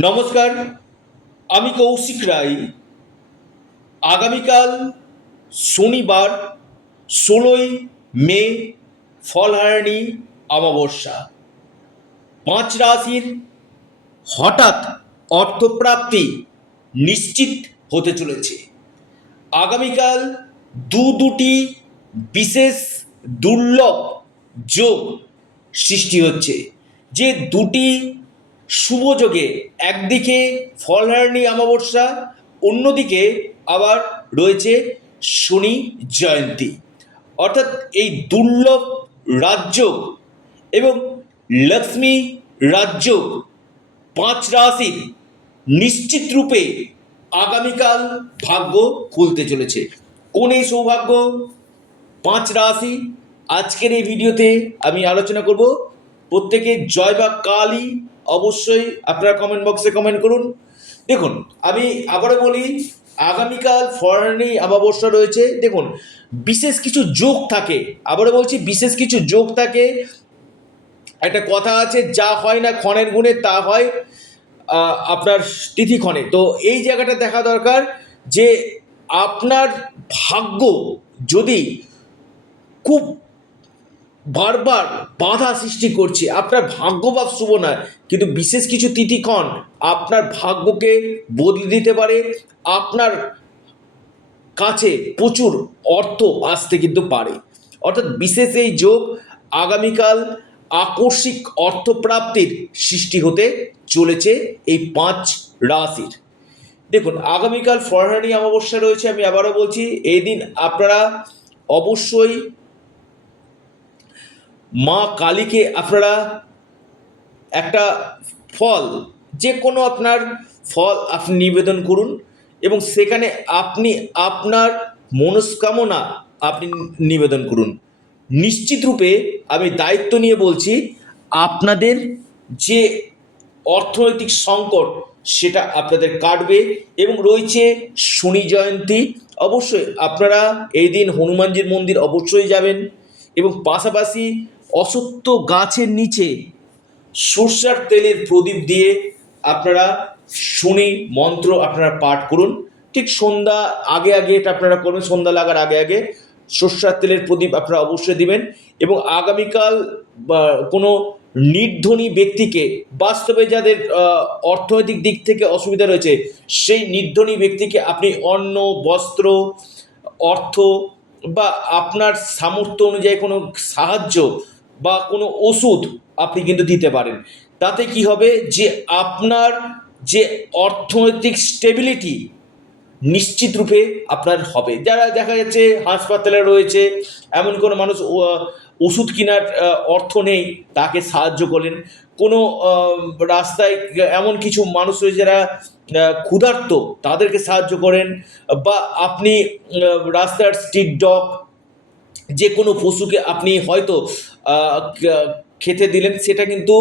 নমস্কার, আমি কৌশিক রায়। আগামীকাল শনিবার 16ই মে ফলহারিণী অমাবস্যা। 5 রাশির হঠাৎ অর্থপ্রাপ্তি নিশ্চিত হতে চলেছে। আগামীকাল দুটি বিশেষ দুর্লভ যোগ সৃষ্টি হচ্ছে, যে দুটি শুভ যোগে একদিকে ফলহারিণী অমাবস্যা, অন্যদিকে আবার রয়েছে শনি জয়ন্তী। অর্থাৎ এই দুর্লভ রাজযোগ এবং লক্ষ্মী রাজযোগ 5 রাশির নিশ্চিত রূপে আগামীকাল ভাগ্য খুলতে চলেছে। কোন এই সৌভাগ্য 5 রাশি? আজকের এই ভিডিওতে আমি আলোচনা করব। প্রত্যেকে জয় বা কালী অবশ্যই আপনারা কমেন্ট বক্সে কমেন্ট করুন। দেখুন, আমি আবারও বলি, আগামীকাল ফলহারিণী অমাবস্যা রয়েছে। দেখুন, বিশেষ কিছু যোগ থাকে। আবারও বলছি, বিশেষ কিছু যোগ থাকে। একটা কথা আছে, যা হয় না ক্ষণের গুণে তা হয় আপনার তিথিক্ষণে। তো এই জায়গাটা দেখা দরকার যে আপনার ভাগ্য যদি খুব বারবার বাধা সৃষ্টি করছে, আপনার ভাগ্যভাব শুভ নয়, কিন্তু বিশেষ কিছু তিথিক্ষণ আপনার ভাগ্যকে বদলে দিতে পারে। আপনার কাছে প্রচুর অর্থ আসতে কিন্তু পারে। অর্থাৎ বিশেষ এই যোগ আগামীকাল আকস্মিক অর্থপ্রাপ্তির সৃষ্টি হতে চলেছে এই 5 রাশির। দেখুন, আগামীকাল ফলহারিণী অমাবস্যা রয়েছে। আমি আবারও বলছি, এই দিন আপনারা অবশ্যই মা কালীকে আপনারা একটা ফল, যে কোনো আপনার ফল আপনি নিবেদন করুন, এবং সেখানে আপনি আপনার মনস্কামনা আপনি নিবেদন করুন। নিশ্চিত রূপে আমি দায়িত্ব নিয়ে বলছি, আপনাদের যে অর্থনৈতিক সংকট সেটা আপনাদের কাটবে। এবং রয়েছে শনি জয়ন্তী। অবশ্যই আপনারা এই দিন হনুমানজির মন্দির অবশ্যই যাবেন, এবং পাশাপাশি অশ্বত্থ গাছের নিচে সরষের তেলের প্রদীপ দিয়ে আপনারা শনি মন্ত্র আপনারা পাঠ করুন। ঠিক সন্ধ্যা আগে আগে এটা আপনারা করবেন, সন্ধ্যা লাগার আগে আগে সরষের তেলের প্রদীপ আপনারা অবশ্যই দিবেন। এবং আগামীকাল কোনো নির্ধনী ব্যক্তিকে, বাস্তবে যাদের অর্থনৈতিক দিক থেকে অসুবিধা রয়েছে, সেই নির্ধনী ব্যক্তিকে আপনি অন্ন, বস্ত্র, অর্থ বা আপনার সামর্থ্য অনুযায়ী কোনো সাহায্য বা কোনো ওষুধ আপনি কিন্তু দিতে পারেন। তাতে কি হবে, যে আপনার যে অর্থনৈতিক স্টেবিলিটি নিশ্চিত রূপে আপনার হবে। যারা দেখা যাচ্ছে হাসপাতালে রয়েছে, এমন কোনো মানুষ ওষুধ কেনার অর্থ নেই, তাকে সাহায্য করলেন। কোনো রাস্তায় এমন কিছু মানুষ রয়েছে যারা ক্ষুধার্ত, তাদেরকে সাহায্য করেন। বা আপনি রাস্তার স্ট্রিট ডগ, যে কোনো পশুকে আপনি হয়তো খেতে দিলেন, সেটা কিন্তু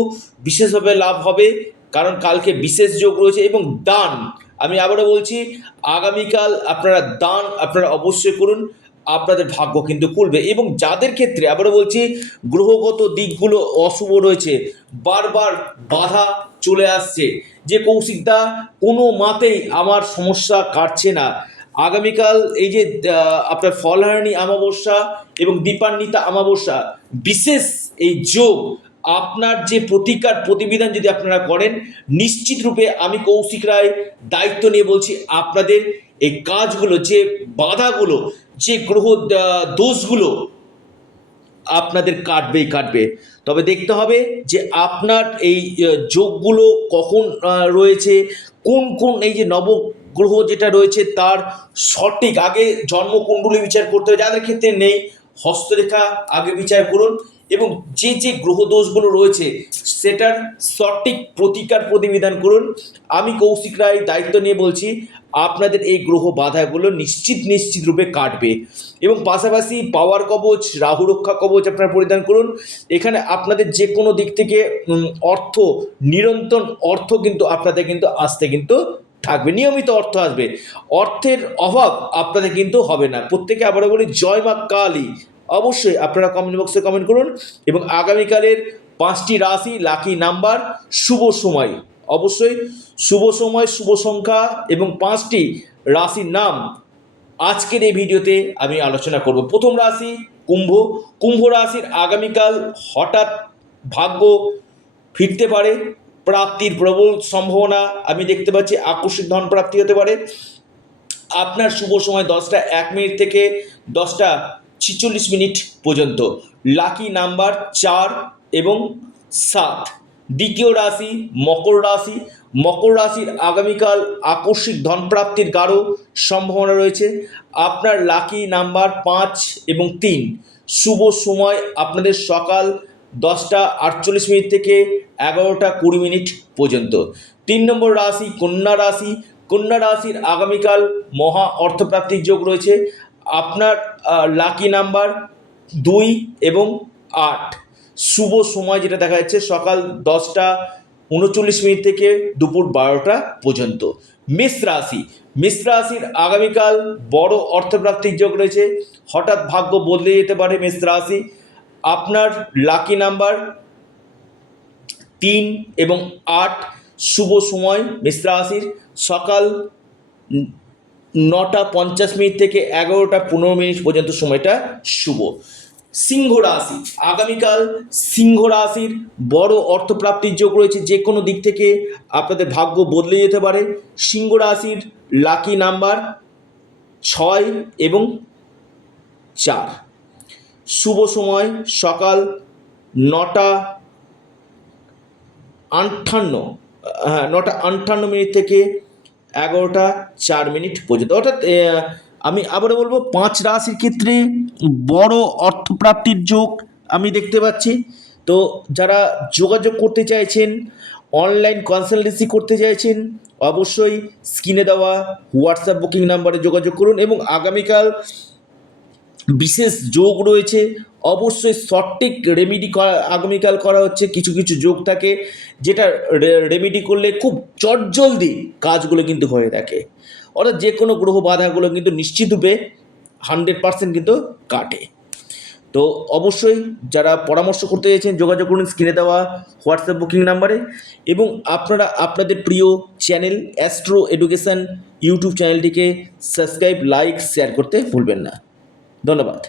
বিশেষভাবে লাভ হবে। কারণ কালকে বিশেষ যোগ রয়েছে। এবং দান, আমি আবারও বলছি, আগামীকাল আপনারা দান আপনারা অবশ্যই করুন, আপনাদের ভাগ্য কিন্তু খুলবে। এবং যাদের ক্ষেত্রে আবারও বলছি গ্রহগত দিকগুলো অশুভ রয়েছে, বারবার বাধা চলে আসছে, যে কৌশিকদা কোনো মাতেই আমার সমস্যা কাটছে না, আগামীকাল এই যে আপনার ফলহারিণী অমাবস্যা এবং দীপান্বিতা অমাবস্যা, বিশেষ এই যোগ, আপনার যে প্রতিকার প্রতিবিধান যদি আপনারা করেন, নিশ্চিত রূপে আমি কৌশিক রায় দায়িত্ব নিয়ে বলছি, আপনাদের এই কাজগুলো, যে বাধাগুলো, যে গ্রহ দোষগুলো আপনাদের কাটবেই কাটবে। তবে দেখতে হবে যে আপনার এই যোগগুলো কখন রয়েছে, কোন কোন এই যে নবগ্রহ যেটা রয়েছে তার সঠিক আগে জন্মকুণ্ডলী বিচার করতে হবে। যাদের ক্ষেত্রে নেই, হস্তরেখা আগে বিচার করুন, এবং যে যে গ্রহ দোষগুলো রয়েছে সেটার সঠিক প্রতিকার প্রতিবিধান করুন। আমি কৌশিক রায় দায়িত্ব নিয়ে বলছি, আপনাদের এই গ্রহ বাধাগুলো নিশ্চিত রূপে কাটবে। এবং পাশাপাশি পাওয়ার কবচ, রাহু রক্ষা কবচ আপনারা পরিধান করুন। এখানে আপনাদের যে কোনো দিক থেকে অর্থ, নিরন্তর অর্থ কিন্তু আপনাদের কিন্তু আসতে কিন্তু থাকবে, নিয়মিত অর্থ আসবে। অর্থের অভাব আপনাদের কিন্তু হবে না। প্রত্যেকে আবারও বলি, জয় মা কালী। অবশ্যই আপনারা কমেন্ট বক্সে কমেন্ট করুন। এবং আগামীকালের 5টি রাশি, লাকি নাম্বার, শুভ সময় অবশ্যই শুভ সময়, শুভ সংখ্যা এবং 5টি রাশির নাম আজকের এই ভিডিওতে আমি আলোচনা করব। প্রথম রাশি কুম্ভ। কুম্ভ রাশির আগামীকাল হঠাৎ ভাগ্য ফিরতে পারে, প্রাপ্তির প্রবল সম্ভাবনা আমি দেখতে পাচ্ছি, আকস্মিক ধন প্রাপ্তি হতে পারে। আপনার শুভ সময় 10টা 1 মিনিট থেকে 10টা 46 মিনিট পর্যন্ত। লাকি নাম্বার 4 এবং 7। দ্বিতীয় রাশি মকর রাশি। মকর রাশির আগামীকাল আকস্মিক ধনপ্রাপ্তির গাঢ় সম্ভাবনা রয়েছে। আপনার লাকি নাম্বার 5 এবং 3। শুভ সময় আপনাদের সকাল 10টা 48 মিনিট থেকে 11টা 20 মিনিট পর্যন্ত। 3 নম্বর রাশি কন্যা রাশি। কন্যা রাশির আগামীকাল মহা অর্থপ্রাপ্তির যোগ রয়েছে। আপনার লাকি নাম্বার 2 এবং 8। শুভ সময় যেটা দেখা যাচ্ছে সকাল 10টা 39 মিনিট থেকে দুপুর 12টা পর্যন্ত। মেষ রাশি। মেষ রাশির আগামীকাল বড় অর্থপ্রাপ্তির যোগ রয়েছে। হঠাৎ ভাগ্য বদলে যেতে পারে মেষ রাশি। আপনার লাকি নাম্বার 3 এবং 8। শুভ সময় মেষ রাশির সকাল 9টা 50 মিনিট থেকে 11টা 15 মিনিট পর্যন্ত সময়টা শুভ। সিংহ রাশি। আগামীকাল সিংহ রাশির বড় অর্থপ্রাপ্তির যোগ রয়েছে। যে কোনো দিক থেকে আপনাদের ভাগ্য বদলে যেতে পারে। সিংহ রাশির লাকি নাম্বার 6 এবং 4। শুভ সময় সকাল 9টা 58 মিনিট থেকে 11টা 4 মিনিট পর্যন্ত। অর্থাৎ আমি আবারও বলবো 5 রাশির ক্ষেত্রে বড় অর্থপ্রাপ্তির যোগ আমি দেখতে পাচ্ছি। তো যারা যোগাযোগ করতে চাইছেন, অনলাইন কনসালটেন্সি করতে চাইছেন, অবশ্যই স্ক্রিনে দেওয়া হোয়াটসঅ্যাপ বুকিং নাম্বারে যোগাযোগ করুন। এবং আগামীকাল বিশেষ যোগ রয়েছে, অবশ্যই সঠিক রেমেডি আগামীকাল করা হচ্ছে। কিছু কিছু যোগ থাকে যেটা রেমেডি করলে খুব চটজলদি কাজগুলো কিন্তু হয়ে থাকে। অর্থাৎ যে কোনো গ্রহ বাধাগুলো কিন্তু নিশ্চিতরূপে 100% কিন্তু কাটে। তো অবশ্যই যারা পরামর্শ করতে চাইছেন যোগাযোগ করুন স্ক্রিনে দেওয়া হোয়াটসঅ্যাপ বুকিং নাম্বারে। এবং আপনারা আপনাদের প্রিয় চ্যানেল অ্যাস্ট্রো এডুকেশন ইউটিউব চ্যানেলটিকে সাবস্ক্রাইব, লাইক, শেয়ার করতে ভুলবেন না। ধন্যবাদ।